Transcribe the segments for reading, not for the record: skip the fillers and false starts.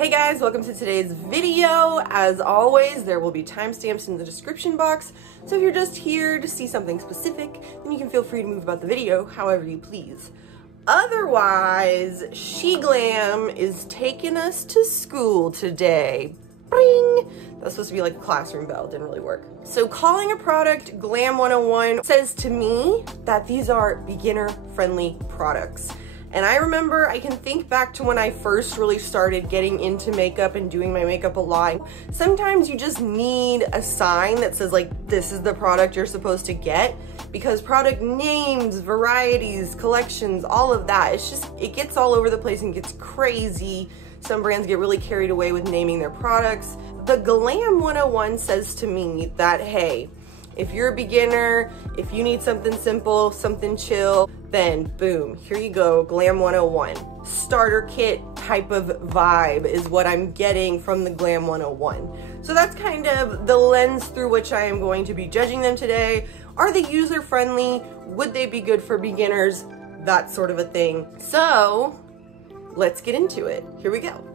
Hey guys, welcome to today's video. As always, there will be timestamps in the description box, so if you're just here to see something specific, then you can feel free to move about the video however you please. Otherwise, SHEGLAM is taking us to school today. Bring! That's supposed to be like a classroom bell, didn't really work. So calling a product Glam 101 says to me that these are beginner-friendly products. And I can think back to when I first really started getting into makeup and doing my makeup a lot. Sometimes you just need a sign that says like, this is the product you're supposed to get, because product names, varieties, collections, all of that, it gets all over the place and gets crazy. Some brands get really carried away with naming their products. The Glam 101 says to me that, hey, if you're a beginner, if you need something simple, something chill, then boom, here you go, Glam 101. Starter kit type of vibe is what I'm getting from the Glam 101. So that's kind of the lens through which I am going to be judging them today. Are they user friendly? Would they be good for beginners? That sort of a thing. So let's get into it. Here we go.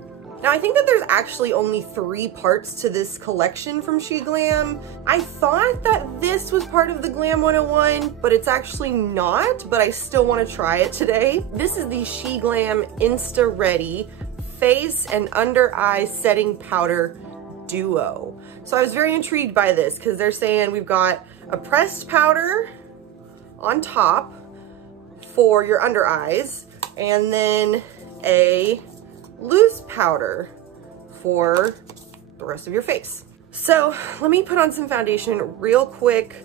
Now I think that there's actually only 3 parts to this collection from SHEGLAM. I thought that this was part of the Glam 101, but it's actually not, but I still want to try it today. This is the SHEGLAM Insta-Ready Face and Under Eye Setting Powder Duo. So I was very intrigued by this because they're saying we've got a pressed powder on top for your under eyes and then a loose powder for the rest of your face. So let me put on some foundation real quick.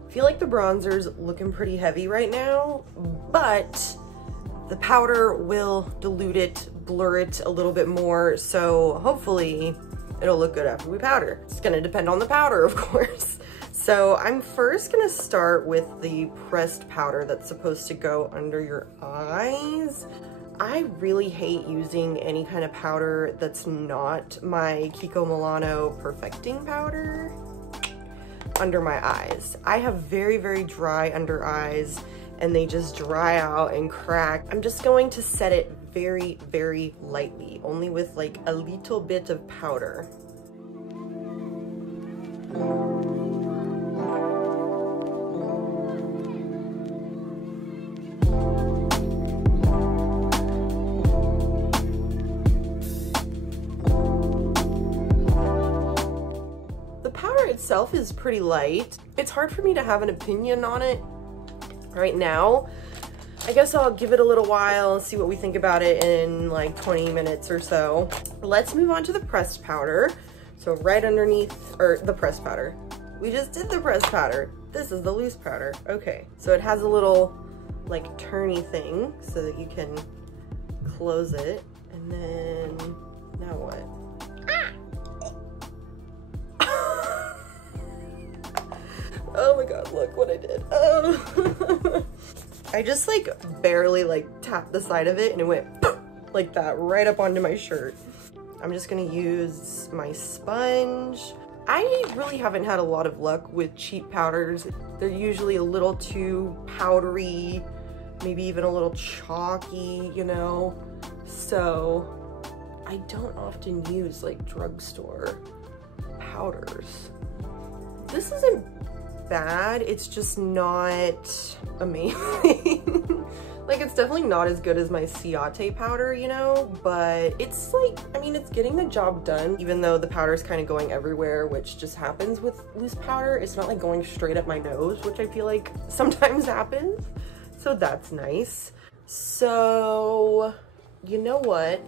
I feel like the bronzer's looking pretty heavy right now, but the powder will dilute it, blur it a little bit more, so hopefully it'll look good after we powder. It's gonna depend on the powder, of course. So I'm first gonna start with the pressed powder that's supposed to go under your eyes. I really hate using any kind of powder that's not my Kiko Milano perfecting powder under my eyes. I have very, very dry under eyes and they just dry out and crack. I'm just going to set it very, very lightly, only with like a little bit of powder. Itself is pretty light. It's hard for me to have an opinion on it right now. I guess I'll give it a little while and see what we think about it in like 20 minutes or so. Let's move on to the pressed powder. So right underneath, or the pressed powder. We just did the pressed powder. This is the loose powder. Okay, so it has a little like turny thing so that you can close it. And then, now what? Oh my god, look what I did. Oh. I just like barely like tapped the side of it and it went like that right up onto my shirt. I'm just gonna use my sponge. I really haven't had a lot of luck with cheap powders. They're usually a little too powdery, maybe even a little chalky, you know? So I don't often use like drugstore powders. This isn't bad, it's just not amazing. Like, it's definitely not as good as my Ciate powder, you know, but it's like, I mean, it's getting the job done, even though the powder is kind of going everywhere, which just happens with loose powder. It's not like going straight up my nose, which I feel like sometimes happens. So that's nice. So, you know what?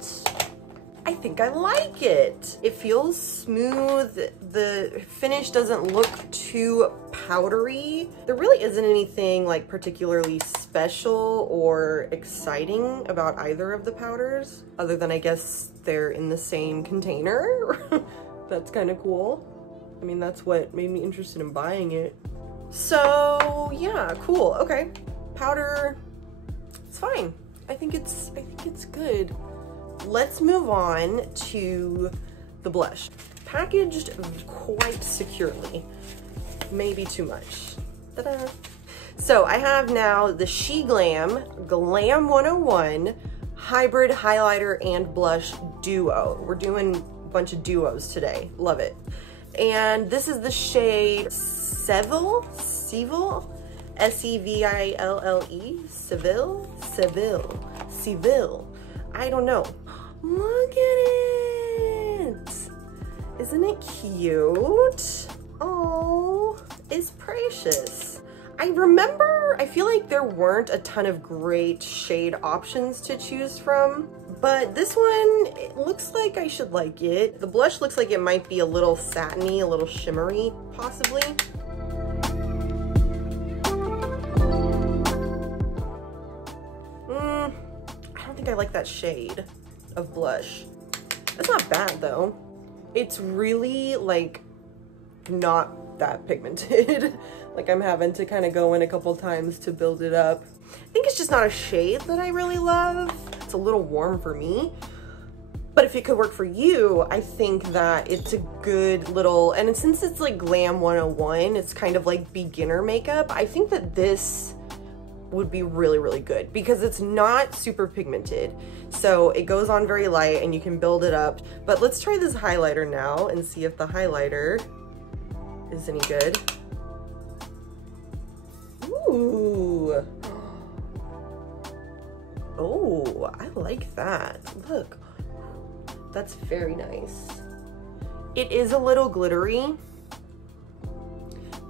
I think I like it. It feels smooth. The finish doesn't look too powdery. There really isn't anything like particularly special or exciting about either of the powders, other than I guess they're in the same container. That's kind of cool. I mean, that's what made me interested in buying it. So yeah, cool. Okay, powder, it's fine. I think it's good. Let's move on to the blush. Packaged quite securely, maybe too much. Ta-da! So I have now the SHEGLAM Glam 101 Hybrid Highlighter and Blush Duo. We're doing a bunch of duos today. Love it. And this is the shade Seville, S-E-V-I-L-L-E, Seville. I don't know. Look at it. Isn't it cute? Oh, it's precious. I feel like there weren't a ton of great shade options to choose from, but this one, it looks like I should like it. The blush looks like it might be a little satiny, a little shimmery, possibly. I don't think I like that shade of blush. It's not bad though. It's really like not that pigmented. Like I'm having to kind of go in a couple times to build it up. I think it's just not a shade that I really love. It's a little warm for me. But if it could work for you, I think that it's a good little, and since it's like Glam 101, it's kind of like beginner makeup. I think that this would be really, really good because it's not super pigmented. So it goes on very light and you can build it up. But let's try this highlighter now and see if the highlighter is any good. Ooh. Oh, I like that. Look, that's very nice. It is a little glittery,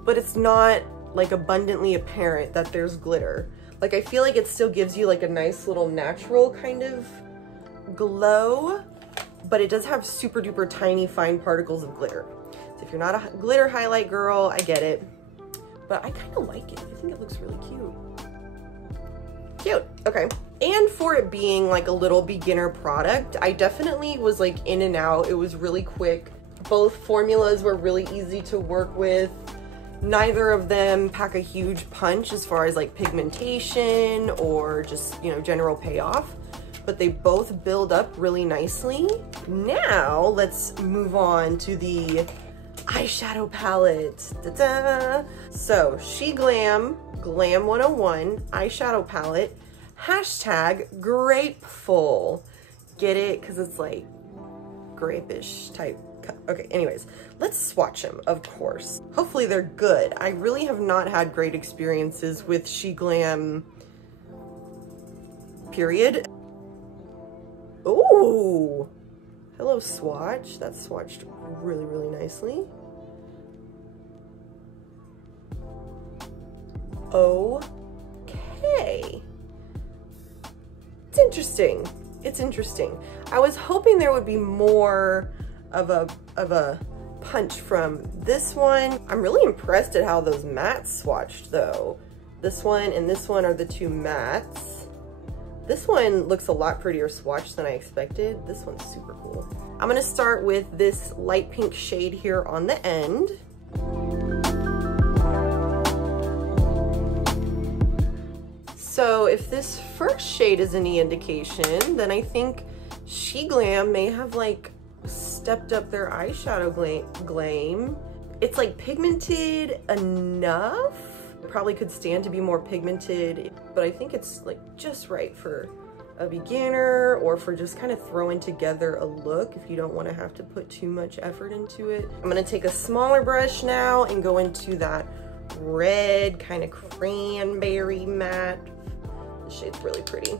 but it's not like abundantly apparent that there's glitter. Like I feel like it still gives you like a nice little natural kind of glow, but it does have super duper tiny fine particles of glitter. So if you're not a glitter highlight girl, I get it, but I kind of like it. I think it looks really cute. Cute, okay. And for it being like a little beginner product, I definitely was like in and out. It was really quick. Both formulas were really easy to work with. Neither of them pack a huge punch as far as like pigmentation or just, you know, general payoff, but they both build up really nicely. Now let's move on to the eyeshadow palette. Ta-da! So SHEGLAM Glam 101 eyeshadow palette, hashtag Grapeful. Get it? Because it's like grape-ish type. Okay, anyways, let's swatch them, of course. Hopefully they're good. I really have not had great experiences with SHEGLAM, period. Ooh, hello swatch. That's swatched really, really nicely. Okay. It's interesting. It's interesting. I was hoping there would be more of a punch from this one. I'm really impressed at how those mattes swatched though. This one and this one are the two mattes. This one looks a lot prettier swatched than I expected. This one's super cool. I'm gonna start with this light pink shade here on the end. So if this first shade is any indication, then I think SHEGLAM may have like stepped up their eyeshadow glam. It's like pigmented enough. Probably could stand to be more pigmented, but I think it's like just right for a beginner or for just kind of throwing together a look if you don't want to have to put too much effort into it. I'm gonna take a smaller brush now and go into that red kind of cranberry matte. The shade's really pretty.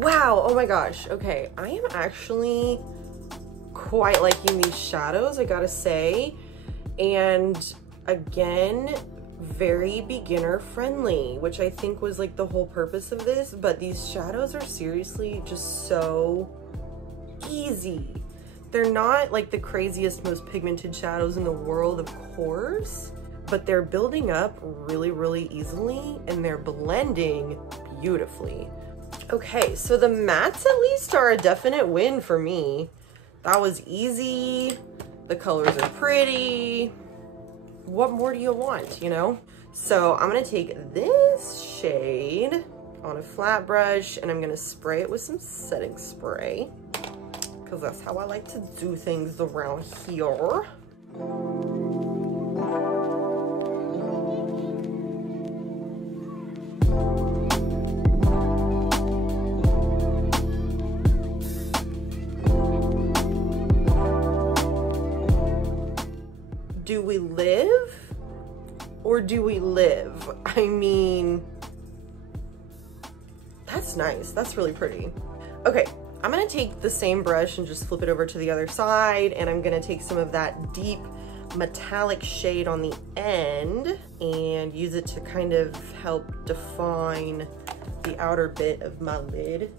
Wow, oh my gosh. Okay, I am actually quite liking these shadows, I gotta say. And again, very beginner friendly, which I think was like the whole purpose of this, but these shadows are seriously just so easy. They're not like the craziest, most pigmented shadows in the world, of course, but they're building up really, really easily and they're blending beautifully. Okay, so the mattes at least are a definite win for me. That was easy. The colors are pretty. What more do you want, you know? So I'm gonna take this shade on a flat brush and I'm gonna spray it with some setting spray, because that's how I like to do things around here. Do we live or do we live? I mean, that's nice. That's really pretty. Okay, I'm gonna take the same brush and just flip it over to the other side, and I'm gonna take some of that deep metallic shade on the end and use it to kind of help define the outer bit of my lid.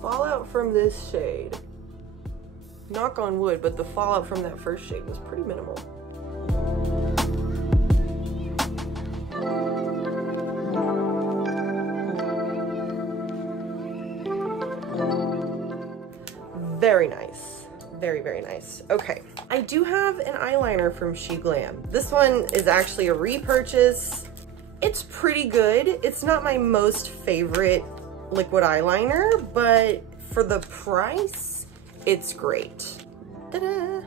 Fallout from this shade, knock on wood, but the fallout from that first shade was pretty minimal. Very nice. Very, very nice. Okay, I do have an eyeliner from SHEGLAM. This one is actually a repurchase. It's pretty good. It's not my most favorite liquid eyeliner, but for the price, it's great. Ta-da!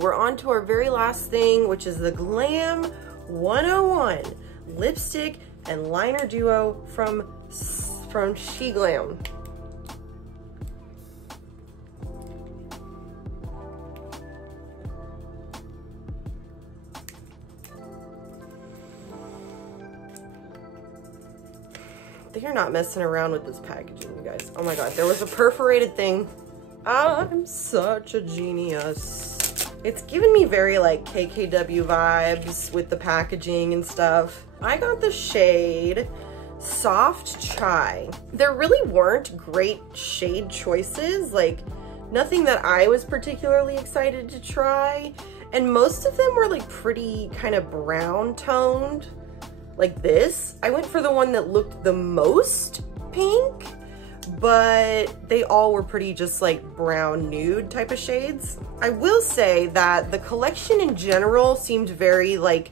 We're on to our very last thing, which is the Glam 101 lipstick and liner duo from SHEGLAM. They are not messing around with this packaging, you guys. Oh my God, there was a perforated thing. I'm such a genius. It's giving me very like KKW vibes with the packaging and stuff. I got the shade Soft Chai. There really weren't great shade choices, like nothing that I was particularly excited to try. And most of them were like pretty kind of brown toned, like this. I went for the one that looked the most pink, but they all were pretty just like brown nude type of shades. I will say that the collection in general seemed very like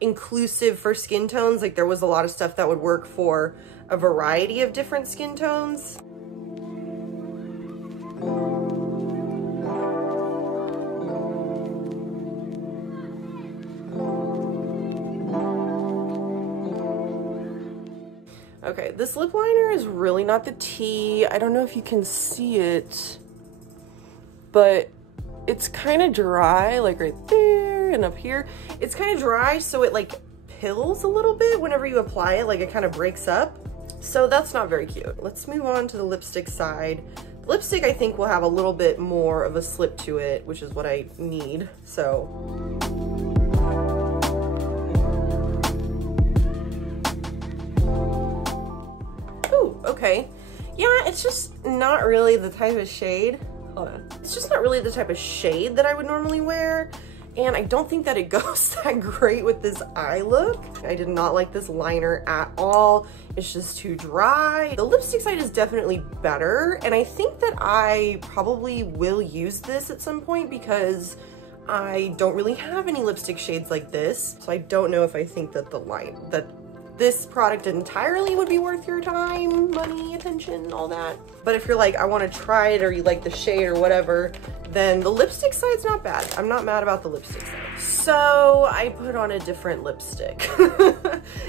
inclusive for skin tones. Like there was a lot of stuff that would work for a variety of different skin tones. Okay, this lip liner is really not the tea. I don't know if you can see it, but it's kind of dry, like right there and up here. It's kind of dry, so it like pills a little bit whenever you apply it, like it kind of breaks up. So that's not very cute. Let's move on to the lipstick side. The lipstick, I think, will have a little bit more of a slip to it, which is what I need, so. Okay, yeah, it's just not really the type of shade. Hold on. It's just not really the type of shade that I would normally wear, and I don't think that it goes that great with this eye look. I did not like this liner at all. It's just too dry. The lipstick side is definitely better, and I think that I probably will use this at some point because I don't really have any lipstick shades like this, so I don't know if I think that this product entirely would be worth your time, money, attention, all that. But if you're like, I want to try it, or you like the shade or whatever, then the lipstick side's not bad. I'm not mad about the lipstick side. So I put on a different lipstick.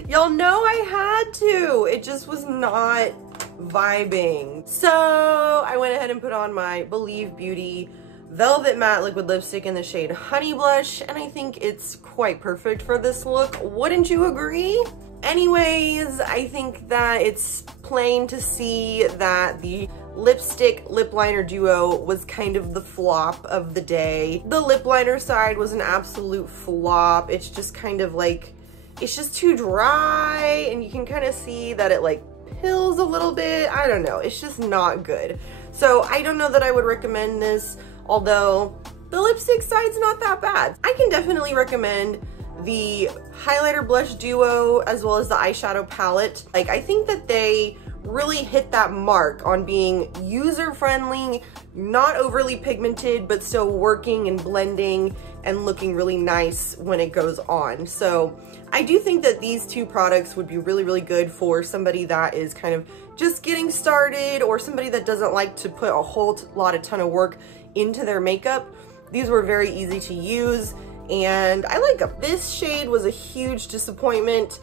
Y'all know I had to. It just was not vibing. So I went ahead and put on my Believe Beauty Velvet Matte Liquid Lipstick in the shade Honey Blush, and I think it's quite perfect for this look. Wouldn't you agree? Anyways, I think that it's plain to see that the lipstick lip liner duo was kind of the flop of the day. The lip liner side was an absolute flop. It's just kind of like, it's just too dry, and you can kind of see that it like pills a little bit. I don't know, it's just not good. So I don't know that I would recommend this, although the lipstick side's not that bad. I can definitely recommend the highlighter blush duo as well as the eyeshadow palette. Like, I think that they really hit that mark on being user-friendly, not overly pigmented, but still working and blending and looking really nice when it goes on. So I do think that these two products would be really, really good for somebody that is kind of just getting started, or somebody that doesn't like to put a whole ton of work into their makeup. These were very easy to use, and I like them. This shade was a huge disappointment,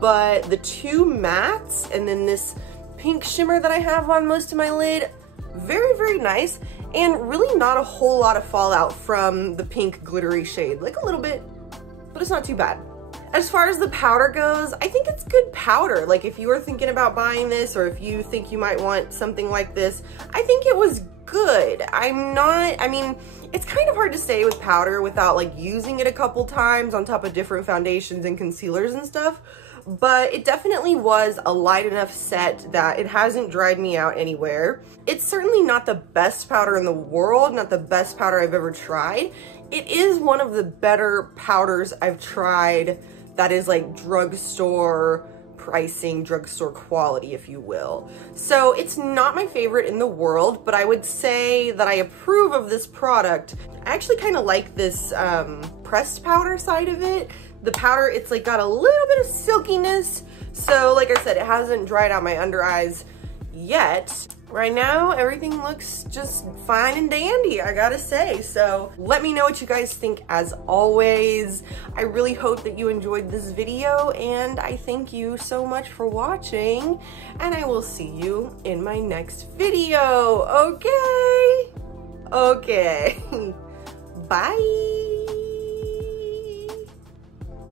but the two mattes and then this pink shimmer that I have on most of my lid, very, very nice, and really not a whole lot of fallout from the pink glittery shade. Like a little bit, but it's not too bad. As far as the powder goes, I think it's good powder. Like, if you were thinking about buying this, or if you think you might want something like this, I think it was good. I mean, it's kind of hard to say with powder without like using it a couple times on top of different foundations and concealers and stuff, but it definitely was a light enough set that it hasn't dried me out anywhere. It's certainly not the best powder in the world, not the best powder I've ever tried. It is one of the better powders I've tried that is like drugstore pricing, drugstore quality, if you will. So it's not my favorite in the world, but I would say that I approve of this product. I actually kind of like this pressed powder side of it. The powder, it's like got a little bit of silkiness. So like I said, it hasn't dried out my under eyes yet. Right now, everything looks just fine and dandy, I gotta say. So let me know what you guys think as always. I really hope that you enjoyed this video, and I thank you so much for watching, and I will see you in my next video, okay? Okay, bye.